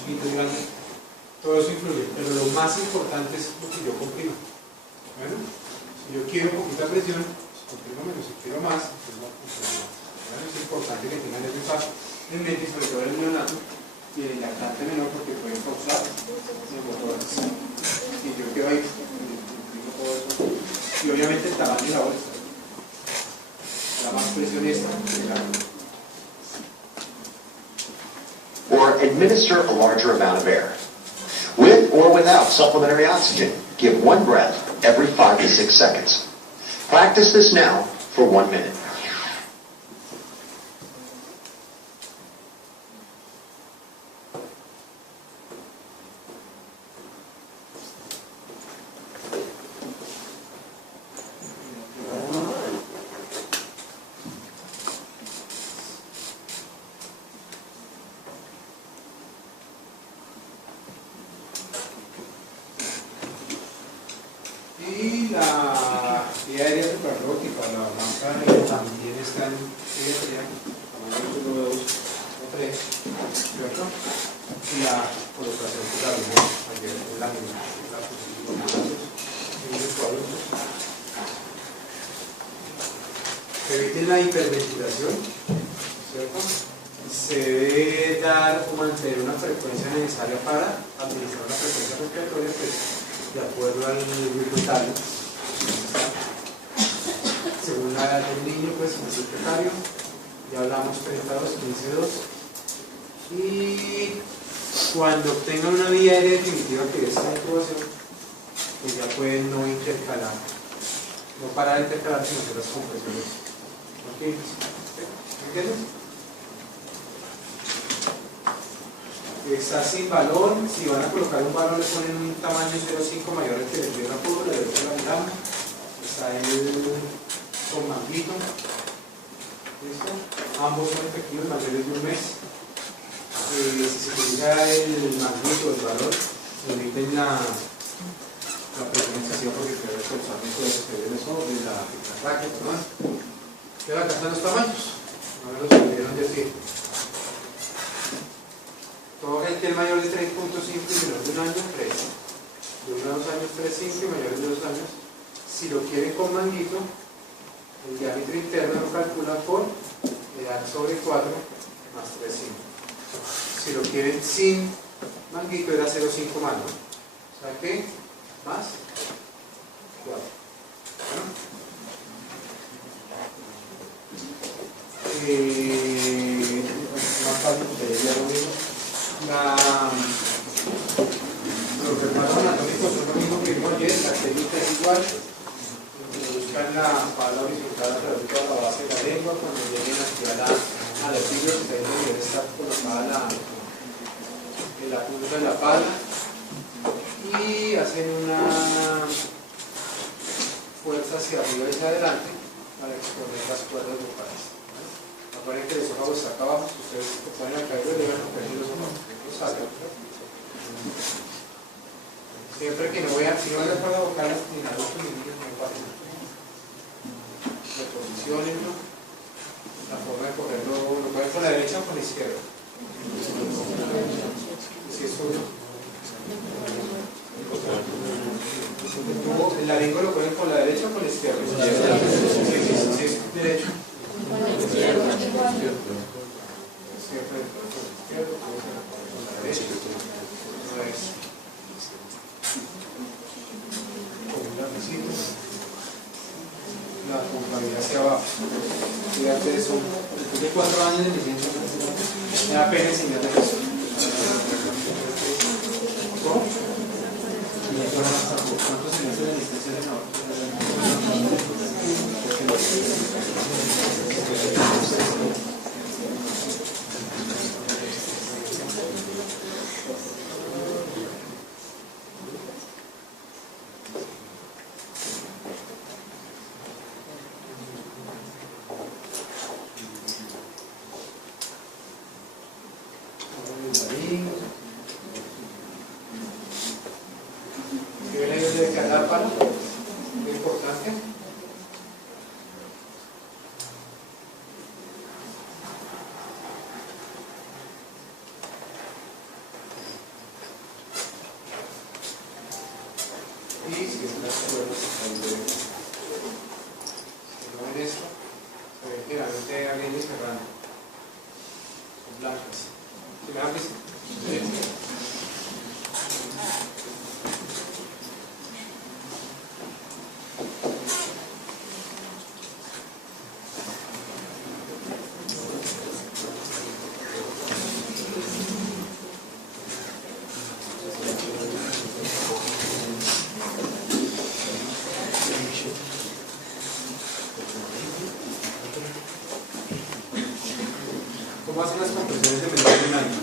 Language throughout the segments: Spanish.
chiquito y grande, todo eso influye, pero lo más importante es lo que yo comprimo. Bueno, si yo quiero poquita presión, pues comprimo menos, si quiero más, pues no comprimo más. Bueno, es importante que tengan ese paso en mente, sobre todo el neonato y el lactante menor, porque pueden causar neumotoras. Y yo quiero ahí, comprimo todo eso. Y obviamente el tamaño de la bolsa. La más presión esta, or administer a larger amount of air. With or without supplementary oxygen, give one breath every 5 to 6 seconds. Practice this now for 1 minute. Y la vía aérea suprarrótica, la banca también está en pediatría, tamaño 1, 2 o 3, ¿cierto? Y la colocación de la línea, ayer en la misma, la posición eviten la hiperventilación, ¿cierto? Se debe dar o mantener una frecuencia necesaria para administrar una frecuencia respiratoria, pues, de acuerdo al nivel vital. Según la edad del niño, pues en el secretario, ya hablamos 32, 15, 2. Y cuando obtengan una vía aérea definitiva, que es la intubación, pues ya pueden no intercalar, no parar de intercalar, sino hacer las compresiones. ¿Me entiendes? Está sin balón. Si van a colocar un balón, le ponen un tamaño 0,5 mayor al que le dio la curva, le doy la mirada. Está el con manguito. ¿Listo? Ambos son efectivos mayores de 1 mes. Si se utiliza el manguito o el balón, eviten la presurización porque puede causar mucho de la raquia, ¿no? Pero acá están los tamaños. No me los olvidaron decir. Todo gentil mayor de 3.5 y menor de 1 año, 3. De 1 a 2 años, 3.5 y mayores de 2 años. Si lo quieren con manguito, el diámetro interno lo calcula por edad sobre 4 más 3.5. Si lo quieren sin manguito, era 0.5 más, ¿no? O sea que, más 4. ¿Bueno? Más fácil que ya lo mismo. Los repasos anatómicos son lo mismo que vimos ayer, la técnica es igual. Buscan la espalda horizontal a través de toda la base de la lengua. Cuando lleguen aquí a la tibia, que debe estar colocada en la punta de la pala, y hacen una fuerza hacia arriba y hacia adelante para exponer las cuerdas vocales. Recuerden que el esófago está acá abajo, ustedes se ponen acá y lo llevan a caer el esófago. Siempre que no vean, si no les para vocal ni nada, no pasa nada. Reposicionenlo. La forma de cogerlo, lo pueden con la derecha o con la izquierda. Si es uno. La lengua lo pueden con la derecha o con la izquierda. Si es derecho. Con la izquierda. Siempre con la izquierda, con la derecha. No es. La compañía hacia abajo. Fíjate eso. Después de 4 años de licencia, me da pena enseñarle eso. ¿Cómo? ¿Cuántos semestres de licencia de ahora? y cierran las cuerdas ahí derecho. Si no ven esto, se ven generalmente abriendo y cerrando. Son blancas. ¿Sí me han visto? Sí. ¿Cómo hacen las compresiones de menor de un año?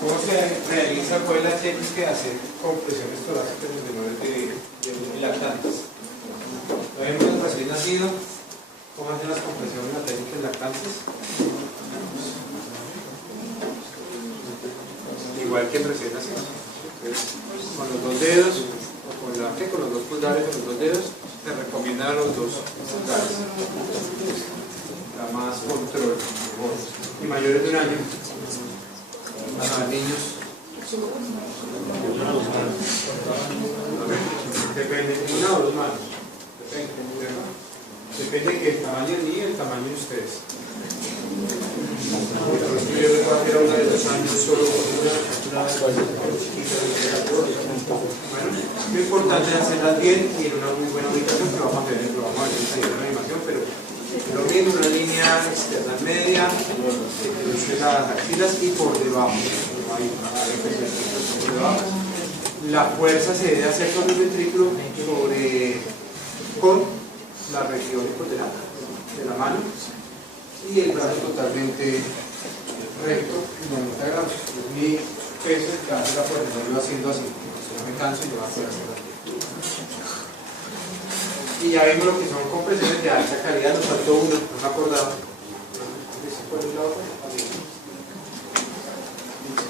¿Cómo se realiza pues la técnica de hacer compresiones torácicas en menores de lactantes? Vemos el recién nacido, ¿cómo hacen las compresiones en la técnica de lactantes? Igual que el recién nacido. Con los dos dedos, o con los dos pulgares de los dos dedos, se recomiendan los dos pulgares. Da más control. Y mayores de un año. Para niños, depende, una o dos manos, depende que el tamaño del niño y el tamaño de ustedes. Yo les voy a hacer a una de 2 años solo con una chiquita. Bueno, lo importante es hacerlas bien y en una muy buena ubicación, que vamos a ver en el taller de animación, pero lo mismo, una línea externa media, que cruce las axilas y por debajo. La fuerza se debe hacer con el ventrículo con la región de la mano y el brazo totalmente recto, 90 grados. Mi peso que hace la fuerza, no lo haciendo así, si no me canso y yo voy a hacer así. Y ya vimos lo que son compresiones de alta calidad, nos faltó uno, no me acordaba.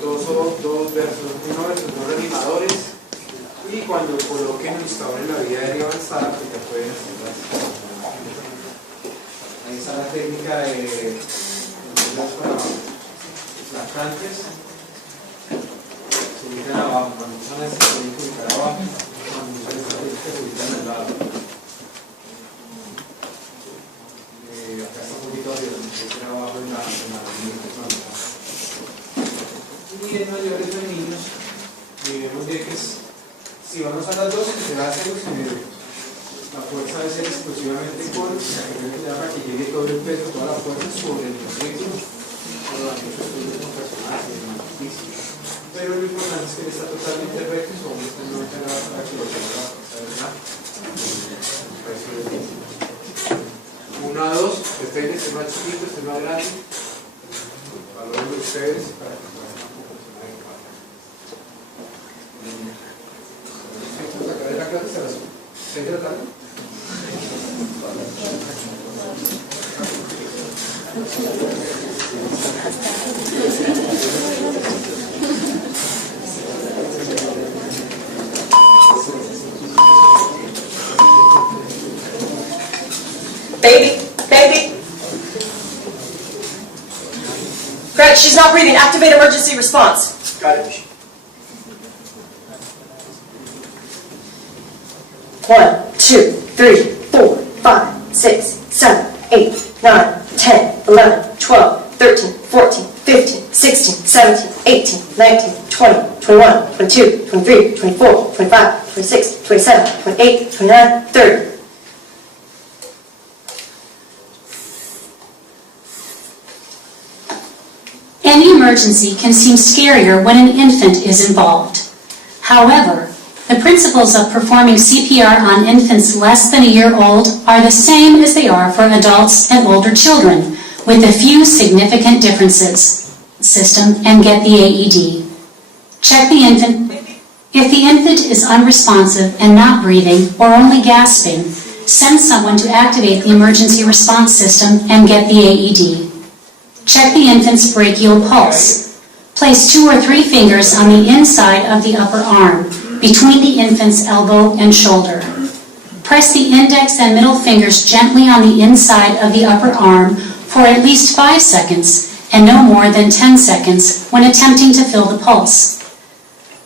Dos versos, uno versus dos reanimadores, y cuando coloquen el instalador en la vía aérea avanzada, pues ya pueden hacerlas. Ahí está la técnica de los lactantes. Se ubican abajo, cuando usan esta se tienen que ubicar abajo, cuando usan esta técnica se ubican al lado. Acá está un poquito arriba, se abajo en la línea. Y en mayores de niños, vemos de que si vamos a las 12, que será hacer la fuerza debe ser exclusivamente con para que llegue todo el peso, toda la fuerza sobre el ventrículo, pero lo importante es que él está totalmente recto y sobre este 90 grados para que lo tenga la fuerza, ¿verdad? 1 a 2, depende, este es más chiquito, este es más grande, valoren de ustedes para que de la clase hasta las 6 de la tarde. Baby. Greg, she's not breathing. Activate emergency response. Got it. 1, 2, 3, 4, 5, 6, 7, 8, 9, 10, 11, 12, 13, 14, 15, 16, 17, 18, 19, 20, 21, 22, 23, 24, 25, 26, 27, 28, 29, 30. Any emergency can seem scarier when an infant is involved. However, the principles of performing CPR on infants less than a year old are the same as they are for adults and older children, with a few significant differences. System and get the AED. Check the infant. If the infant is unresponsive and not breathing or only gasping, send someone to activate the emergency response system and get the AED. Check the infant's brachial pulse. Place 2 or 3 fingers on the inside of the upper arm, between the infant's elbow and shoulder. Press the index and middle fingers gently on the inside of the upper arm for at least 5 seconds and no more than 10 seconds when attempting to feel the pulse.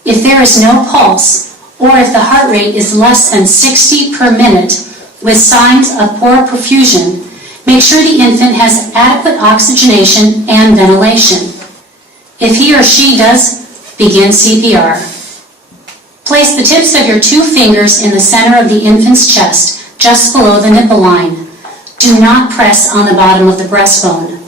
If there is no pulse, or if the heart rate is less than 60 per minute with signs of poor perfusion, make sure the infant has adequate oxygenation and ventilation. If he or she does, begin CPR. Place the tips of your 2 fingers in the center of the infant's chest, just below the nipple line. Do not press on the bottom of the breastbone.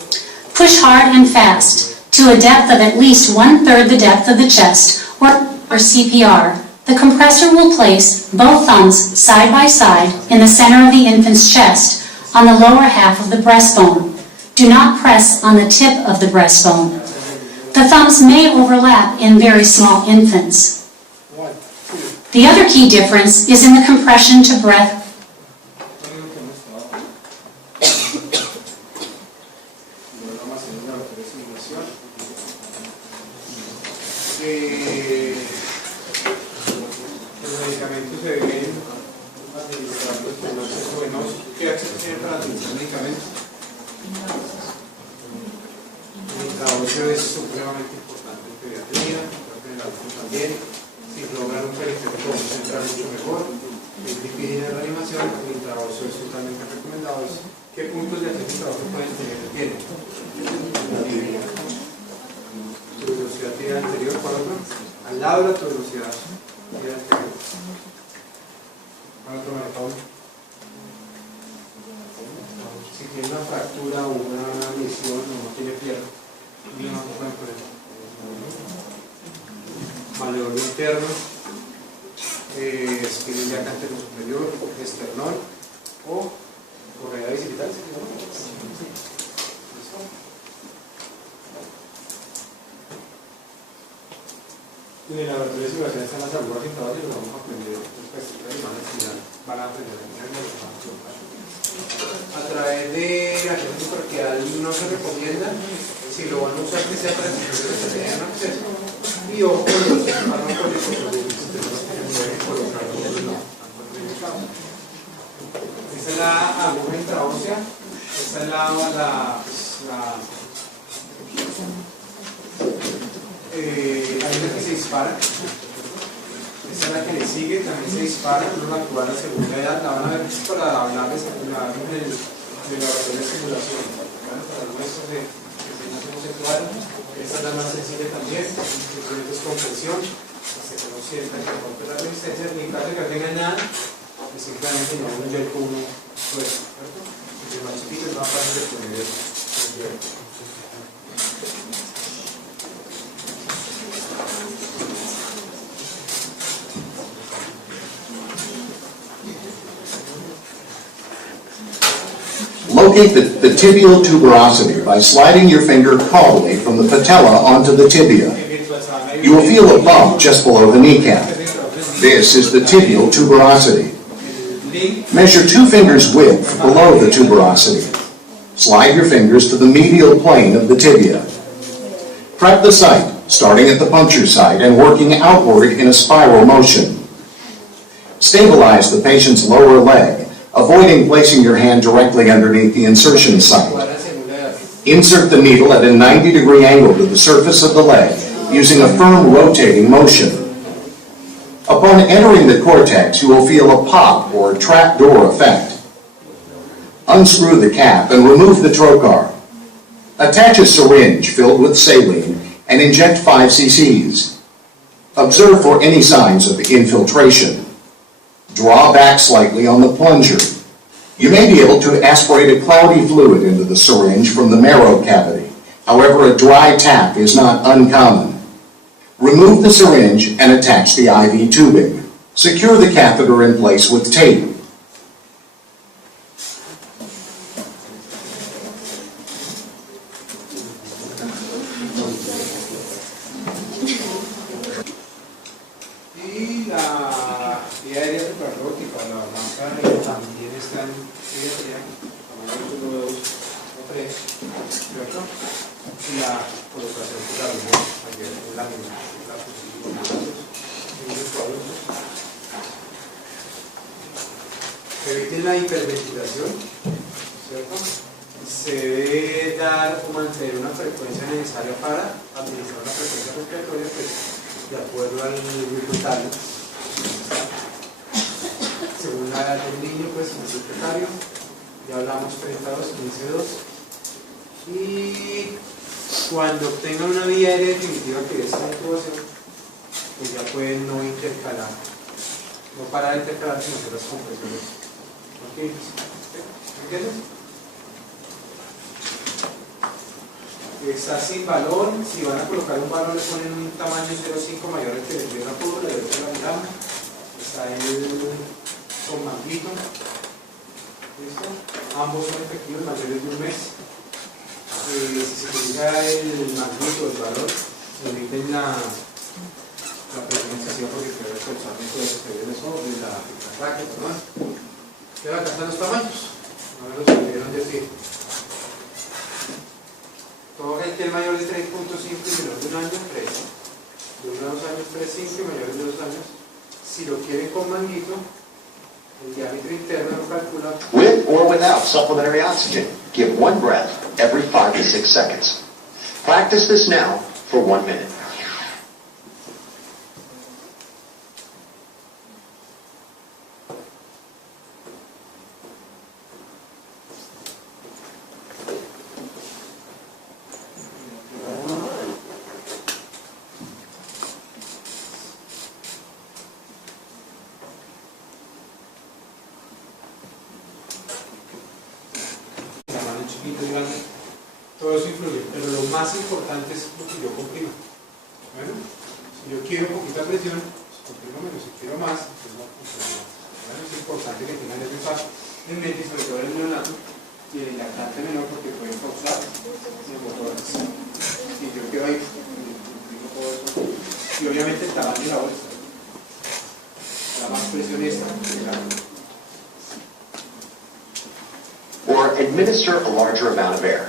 Push hard and fast, to a depth of at least 1/3 the depth of the chest, or for CPR. The compressor will place both thumbs side by side in the center of the infant's chest, on the lower half of the breastbone. Do not press on the tip of the breastbone. The thumbs may overlap in very small infants. The other key difference is in the compression to breath. Los medicamentos se deben administrar los procesos buenos. ¿Qué acceso tiene para administrar medicamentos? El trabajo es supremamente importante en pediatría, creo que en la UCI también. Si logran un periférico vamos a entrar mucho mejor. Es difícil en reanimación, el trabajo es totalmente recomendado. ¿Qué puntos de acceso al trabajo pueden tener? Tienen tuberosidad tibial anterior, ¿cuál otro? Al lado de la tuberosidad tibial anterior. ¿Cuál otro marcador? Si tiene una fractura o una lesión o no tiene pierna, no pueden poner. Maleolo interno, espinilla cantero superior, esternón o correa bicipital. En el laboratorio de simulación están las agujas integradas y lo vamos a aprender después de imágenes y ya van a aprender a través de acceso superficial no se recomienda, si lo van a usar que sea para que se tengan acceso. Y ojo con los fármacos de esta es la aguja intraósea, esta es hay una que se dispara, esta es la que le sigue, también se dispara, uno la actúa a la segunda edad, la van a ver para hablarles del laboratorio de simulación, para los maestros de reanimación sexual. Esta es la más sensible también, simplemente es compresión, hasta que no sientan que rompe la resistencia, ni en caso de que no tengan nada, pues simplemente no un gel con uno fuerte, ¿cierto? Porque más chiquito es más fácil de poner el gel. Locate the tibial tuberosity by sliding your finger caudally from the patella onto the tibia. You will feel a bump just below the kneecap. This is the tibial tuberosity. Measure 2 fingers width below the tuberosity. Slide your fingers to the medial plane of the tibia. Prep the site, starting at the puncture site and working outward in a spiral motion. Stabilize the patient's lower leg, avoiding placing your hand directly underneath the insertion site. Insert the needle at a 90-degree angle to the surface of the leg, using a firm rotating motion. Upon entering the cortex, you will feel a pop or trapdoor effect. Unscrew the cap and remove the trocar. Attach a syringe filled with saline and inject 5 cc's. Observe for any signs of infiltration. Draw back slightly on the plunger. You may be able to aspirate a cloudy fluid into the syringe from the marrow cavity. However, a dry tap is not uncommon. Remove the syringe and attach the IV tubing. Secure the catheter in place with tape. está en pediatría, tamaño 1, 2 o 3, ¿cierto? Y la colocación de la luz ayer en la misma, la posición de niños o adultos. Eviten la hiperventilación, ¿cierto? Se debe dar o mantener una frecuencia necesaria para administrar una frecuencia respiratoria, pues, de acuerdo al vital. Según la edad del niño, pues, en el precario, ya hablamos 32, 15, 2. Y cuando obtengan una vía aérea definitiva, que es la intubación, pues ya pueden no intercalar, no parar de intercalar, sino hacer las compresiones. ¿Me entiendes? Está sin balón. Si van a colocar un balón, le ponen un tamaño 0,5 mayor al que les dio la curva, le dio la mirada. Está el con manguito. ¿Listo? Ambos son efectivos mayores de un mes. Si se utiliza el manguito o el balón, eviten la presurización porque puede causar mucho de la raqueta, ¿no? ¿Qué va a alcanzar los tamaños? No me los pudieron decir. Todo aquel que es mayor de 3.5 y menor de un año, 3. De 1 a 2 años, 3.5 y mayores de 2 años. Si lo quieren con manguito, el diámetro interno lo calcula. With or without supplementary oxygen, give 1 breath every 5 to 6 seconds. Practice this now for 1 minute. Todo eso influye, pero lo más importante es lo que yo comprimo. Bueno, si yo quiero poquita presión, pues comprimo menos. Si quiero más, pues no comprimo más. Bueno, es importante que tengan ese paso en mente, sobre todo el neonato y el lactante menor, porque pueden causar hemorroides. Si yo quiero ahí, comprimo todo eso. Y obviamente el tamaño de la bolsa. La más presión esta que la Or administer a larger amount of air.